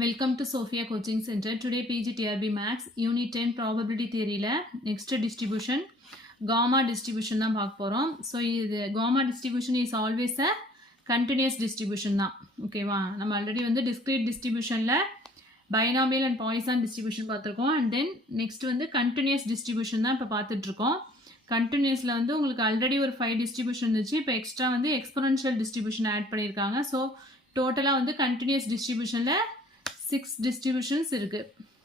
Welcome to Sophia Coaching Center. Today PGTRB Max Unit 10 Probability Theory next distribution Gamma distribution தான் பார்க்க போறோம். So இது Gamma distribution is always a continuous distribution தான். ஓகேவா? நம்ம already வந்து discrete distributionல binomial and Poisson distribution பார்த்திருக்கோம். And then next வந்து continuous distribution தான் இப்ப பார்த்துட்டு இருக்கோம். Continuousல வந்து உங்களுக்கு ஆல்ரெடி ஒரு 5 distribution இருந்துச்சு. இப்போ எக்ஸ்ட்ரா வந்து exponential distribution ஆட் பண்ணியிருக்காங்க. So டோட்டலா வந்து continuous distributionல 6 distributions இருக்கு.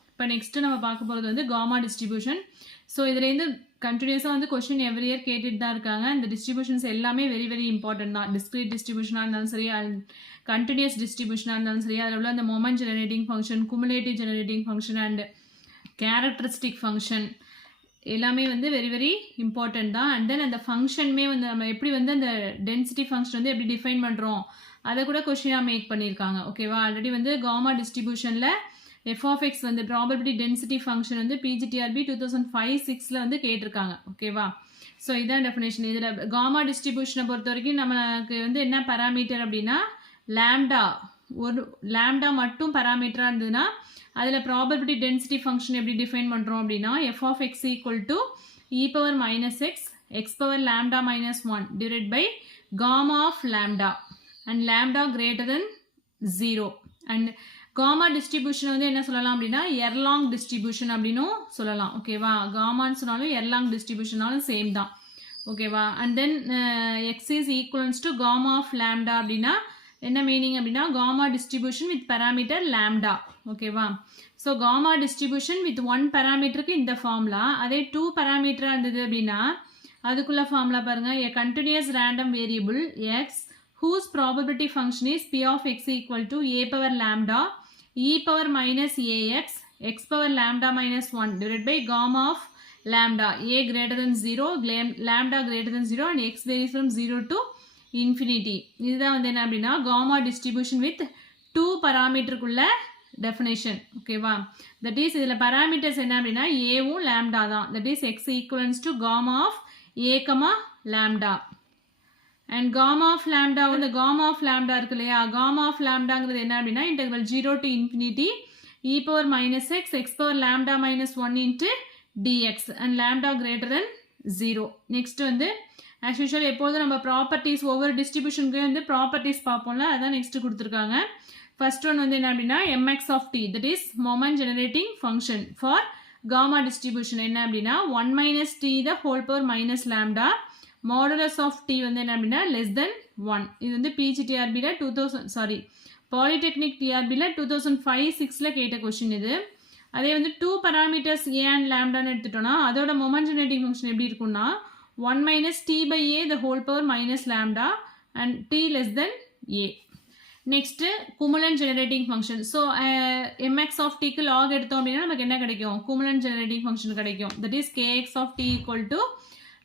இப்போ நெக்ஸ்ட் நம்ம பார்க்க போகிறது வந்து காமா டிஸ்ட்ரிபியூஷன். ஸோ இதுலேருந்து கண்டினியூஸாக வந்து கொஸ்டின் எவ்ரி இயர் கேட்டுட்டு தான் இருக்காங்க. இந்த டிஸ்ட்ரிபியூஷன்ஸ் எல்லாமே வெரி வெரி இம்பார்ட்டன்ட் தான். டிஸ்கிரீட் டிஸ்ட்ரிபியூஷனாக இருந்தாலும் சரி, கண்டினியூஸ் டிஸ்ட்ரிபியூஷனாக இருந்தாலும் சரி, அதில் உள்ள அந்த moment generating function, cumulative generating function and characteristic function எல்லாமே வந்து வெரி வெரி இம்பார்ட்டன்ட் தான். அண்ட் தென் அந்த ஃபங்க்ஷனுமே வந்து நம்ம எப்படி வந்து அந்த டென்சிட்டி ஃபங்க்ஷன் வந்து எப்படி டிஃபைன் பண்ணுறோம் அதை கூட கொஸ்டினாக மேக் பண்ணியிருக்காங்க. ஓகேவா? ஆல்ரெடி வந்து காமா டிஸ்ட்ரிபியூஷனில் எஃப் ஆஃப் எக்ஸ் வந்து ப்ராபபிலிட்டி டென்சிட்டி ஃபங்க்ஷன் வந்து பிஜிடிஆர்பி 2005-06 வந்து கேட்டிருக்காங்க. ஓகேவா? ஸோ இதான் டெஃபினேஷன். இதில் காமா டிஸ்ட்ரிபியூஷனை பொறுத்த வரைக்கும் நமக்கு வந்து என்ன பராமீட்டர் அப்படின்னா லேம்டா, ஒரு லேம்டா மட்டும் பராமீட்டராக இருந்ததுன்னா அதில் ப்ராபபிலிட்டி டென்சிட்டி ஃபங்க்ஷன் எப்படி டிஃபைன் பண்ணுறோம் அப்படின்னா f of x equal to e power minus x x power lambda minus 1 divide by gamma of lambda and lambda greater than 0 and gamma distribution வந்து என்ன சொல்லலாம் அப்படின்னா எர்லாங் டிஸ்ட்ரிபியூஷன் அப்படின்னும் சொல்லலாம். ஓகேவா? காமான்னு சொன்னாலும் எர்லாங் டிஸ்ட்ரிபியூஷனாலும் சேம் தான். ஓகேவா? And then x is equals to gamma of lambda அப்படின்னா என்ன மீனிங் அப்படின்னா gamma distribution with parameter lambda. ஓகேவா? ஸோ காமா டிஸ்ட்ரிபியூஷன் வித் 1 பேராமீட்டருக்கு இந்த ஃபார்முலா, அதே 2 பேராமீட்டராக இருந்தது அப்படின்னா அதுக்குள்ள ஃபார்முலா பாருங்க. a continuous random variable x whose probability function is p of x equal to a power lambda e power minus ax x power lambda minus 1 divided by gamma of lambda a greater than 0 lambda greater than 0 and x varies from 0 to infinity. இதுதான் வந்து என்ன அப்படின்னா gamma distribution with 2 parameterக்குள்ள definition. ஓகேவா? that is இதில் parameters என்ன அப்படின்னா aவும் lambda தான். that is x equals to gamma of a comma lambda and gamma of lambda வந்து gamma of lambda இருக்கு இல்லையா? gamma of lambdaங்கிறது என்ன அப்படின்னா integral 0 to infinity e power minus x x power lambda minus 1 into dx and lambda greater than 0. Next வந்து as usual எப்போதும் நம்ம properties ஒவ்வொரு டிஸ்ட்ரிபியூஷனுக்கு வந்து ப்ராப்பர்ட்டிஸ் பார்ப்போம்ல, அதான் நெக்ஸ்ட் கொடுத்துருக்காங்க. ஃபர்ஸ்ட் ஒன் வந்து என்ன அப்படின்னா mx of t that is moment generating function for gamma distribution என்ன அப்படின்னா 1 minus t the whole power minus lambda modulus of t வந்து என்ன அப்படின்னா less than 1. இது வந்து PGTRBல பாலிடெக்னிக் டிஆர்பியில் 2005-06 கேட்ட கொஸ்டின் இது. அதே வந்து 2 parameters a and lambdaன்னு எடுத்துட்டோம்னா அதோட மொமெண்ட் ஜெனரேட்டிங் ஃபங்க்ஷன் எப்படி இருக்கும்னா 1 minus t by a the whole power minus lambda and t less than a. Next cumulant generating function. So mx of tக்கு லாக் எடுத்தோம் அப்படின்னா நமக்கு என்ன கிடைக்கும்? குமுலன் ஜெனரேட்டிங் ஃபங்க்ஷன் கிடைக்கும். That is kx of t equal to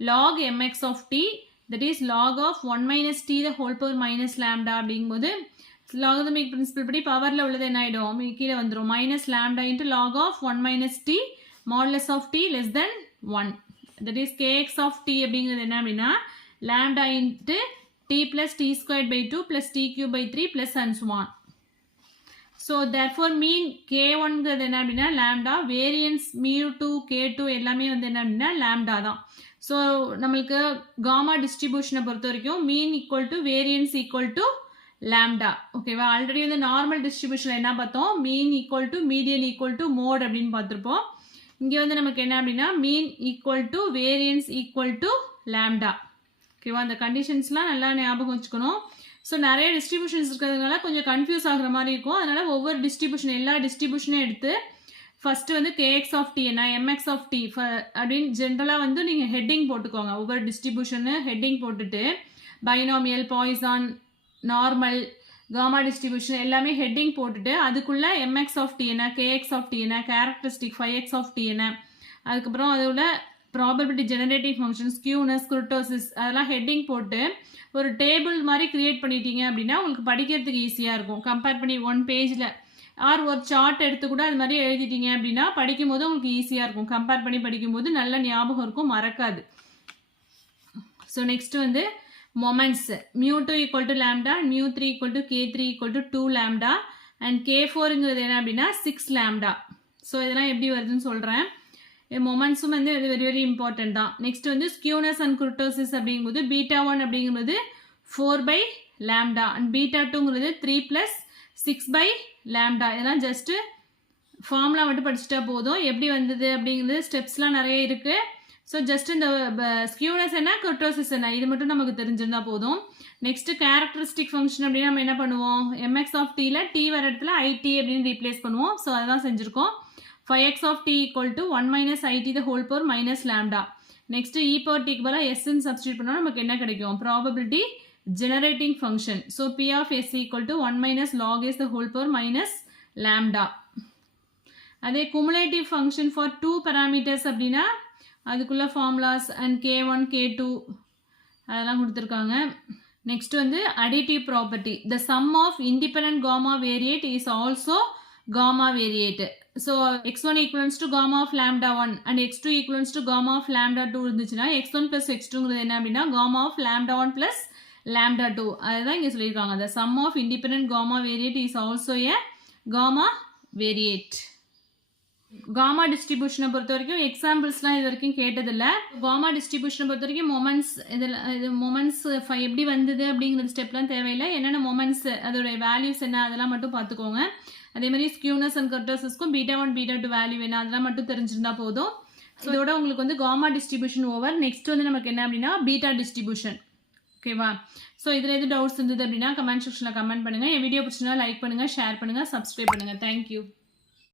log mx of t that is log of 1 minus t the whole power minus lambda அப்படிங்கும்போது logarithmic principle படி பவரில் உள்ளது என்ன ஆகிடும்? கீழே வந்துடும். minus lambda into log of 1 minus t modulus of t less than 1 that is kx of t அப்படிங்கிறது என்ன அப்படின்னா lambda into t plus t squared by 2 plus t cube by 3 plus and so on. So therefore mean k1ங்கிறது என்ன அப்படின்னா lambda, variance mu2 k2 எல்லாமே வந்து என்ன அப்படின்னா lambda தான். ஸோ நம்மளுக்கு காமா டிஸ்ட்ரிபியூஷனை பொறுத்த வரைக்கும் mean equal to variance equal to lambda. ஓகேவா? ஆல்ரெடி வந்து நார்மல் டிஸ்ட்ரிபியூஷனில் என்ன பார்த்தோம்? Mean equal to median equal to mode அப்படின்னு பார்த்துருப்போம். இங்கே வந்து நமக்கு என்ன அப்படின்னா mean equal to variance equal to lambda. ஓகேவா? அந்த கண்டிஷன்ஸ்லாம் நல்லா ஞாபகம் வச்சுக்கணும். ஸோ நிறைய டிஸ்ட்ரிபியூஷன்ஸ் இருக்கிறதுனால கொஞ்சம் கன்ஃபியூஸ் ஆகிற மாதிரி இருக்கும். அதனால் ஒவ்வொரு டிஸ்ட்ரிபியூஷன் எல்லா டிஸ்ட்ரிபியூஷனும் எடுத்து ஃபர்ஸ்ட் வந்து kx of t என்ன mx of t அப்படின்னு ஜென்ரலாக வந்து நீங்கள் ஹெட்டிங் போட்டுக்கோங்க. ஒவ்வொரு டிஸ்ட்ரிபியூஷனு ஹெட்டிங் போட்டுட்டு binomial, Poisson, normal, gamma distribution எல்லாமே ஹெட்டிங் போட்டுட்டு அதுக்குள்ள mx of t என்ன, kx of t என்ன, கேரக்டரிஸ்டிக் 5x of t என்ன, அதுக்கப்புறம் அதோட ப்ராபபிலிட்டி ஜெனரேட்டிங் ஃபங்க்ஷன்ஸ் கியூனஸ், குர்டோசிஸ் அதெல்லாம் ஹெட்டிங் போட்டு ஒரு டேபிள் மாதிரி கிரியேட் பண்ணிட்டீங்க அப்படின்னா உங்களுக்கு படிக்கிறதுக்கு ஈஸியாக இருக்கும். கம்பேர் பண்ணி 1 பேஜில் ஆர் ஒரு சார்ட் எடுத்து கூட அது மாதிரி எழுதிட்டீங்க அப்படின்னா படிக்கும் போது உங்களுக்கு ஈஸியாக இருக்கும். கம்பேர் பண்ணி படிக்கும்போது நல்ல ஞாபகம் இருக்கும், மறக்காது. ஸோ நெக்ஸ்ட் வந்து moments mu2 equal to lambda and mu3 equal to k3 equal to 2 lambda and K4ங்கிறது என்ன அப்படின்னா 6 லேம்டா. ஸோ இதெல்லாம் எப்படி வருதுன்னு சொல்கிறேன். மொமெண்ட்ஸும் வந்து இது வெரி வெரி இம்பார்ட்டன்ட் தான். நெக்ஸ்ட் வந்து ஸ்கியூனஸ் அண்ட் குர்டோசிஸ் அப்படிங்கும்போது β1 அப்படிங்கிறது 4 லேம்டா அண்ட் β2ங்கிறது 3 + 6 லேம்டா. இதெல்லாம் ஜஸ்ட்டு ஃபார்முலா மட்டும் படிச்சுட்டா போதும். எப்படி வந்தது அப்படிங்கிறது ஸ்டெப்ஸ்லாம் நிறைய இருக்குது. ஸோ ஜஸ்ட் இந்த ஸ்கியூனஸ் என்ன குர்டோசிஸ் என்ன இது மட்டும் நமக்கு தெரிஞ்சிருந்தா போதும். நெக்ஸ்ட் கேரக்டரிஸ்டிக் ஃபங்க்ஷன் அப்படின்னு நம்ம என்ன பண்ணுவோம், mx ஆஃப் டீல டி வர இடத்துல ஐடி அப்படின்னு ரீப்ளேஸ் பண்ணுவோம். ஸோ அதான் செஞ்சுருக்கோம். 5x of t equal to 1 - it the whole power minus lambda. Next e power t க்கு பதிலாக sன்னு சப்ஸ்டியூட் பண்ணால் நமக்கு என்ன கிடைக்கும், probability generating function. So p of s equal to 1 - log s the whole power minus lambda. அதே cumulative function for 2 parameters அப்படின்னா அதுக்குள்ள formulas and k1 k2 அதெல்லாம் கொடுத்துருக்காங்க. நெக்ஸ்ட் வந்து additive property. The sum of independent gamma variate is also gamma variate. So x1 equivalents to gamma of lambda 1 and x2 equivalents to gamma of lambda 2 இருந்துச்சுன்னா x1 plus x2ங்கிறது என்ன அப்படின்னா gamma of lambda 1 plus lambda 2. அதுதான் இங்கே சொல்லியிருக்காங்க. the sum of independent gamma variate is also a gamma variate. Gamma டிஸ்ட்ரிபியூஷனை பொறுத்த வரைக்கும் எக்ஸாம்பிள்ஸ்லாம் இது வரைக்கும் கேட்டதில்லை. காமா டிஸ்ட்ரிபியூஷனை பொறுத்த வரைக்கும் மொமெண்ட்ஸ் இது மொமெண்ட்ஸ் எப்படி வந்தது அப்படிங்கிற ஸ்டெப்லாம் தேவையில்லை. என்னென்ன மொமெண்ட்ஸ் அதோட வேல்யூஸ் என்ன அதெல்லாம் மட்டும் பார்த்துக்கோங்க. அதே மாதிரி ஸ்கியூனஸ் அண்ட் கர்டோசிஸ்க்கும் β1 β2 வேல்யூ என்ன அதெல்லாம் மட்டும் தெரிஞ்சிருந்தா போதும். ஸோ இதோட உங்களுக்கு வந்து காமா டிஸ்ட்ரிபியூஷன் ஓவர். நெக்ஸ்ட் வந்து நமக்கு என்ன அப்படின்னா பீட்டா டிஸ்ட்ரிபியூஷன். ஓகேவா? ஸோ இதில் எது டவுட்ஸ் இருந்தது அப்படின்னா கமெண்ட் செக்ஷனில் கமெண்ட் பண்ணுங்கள். என் வீடியோ பிடிச்சிருந்தா லைக் பண்ணுங்கள், ஷேர் பண்ணுங்கள், சப்ஸ்கிரைப் பண்ணுங்கள். தேங்க்யூ.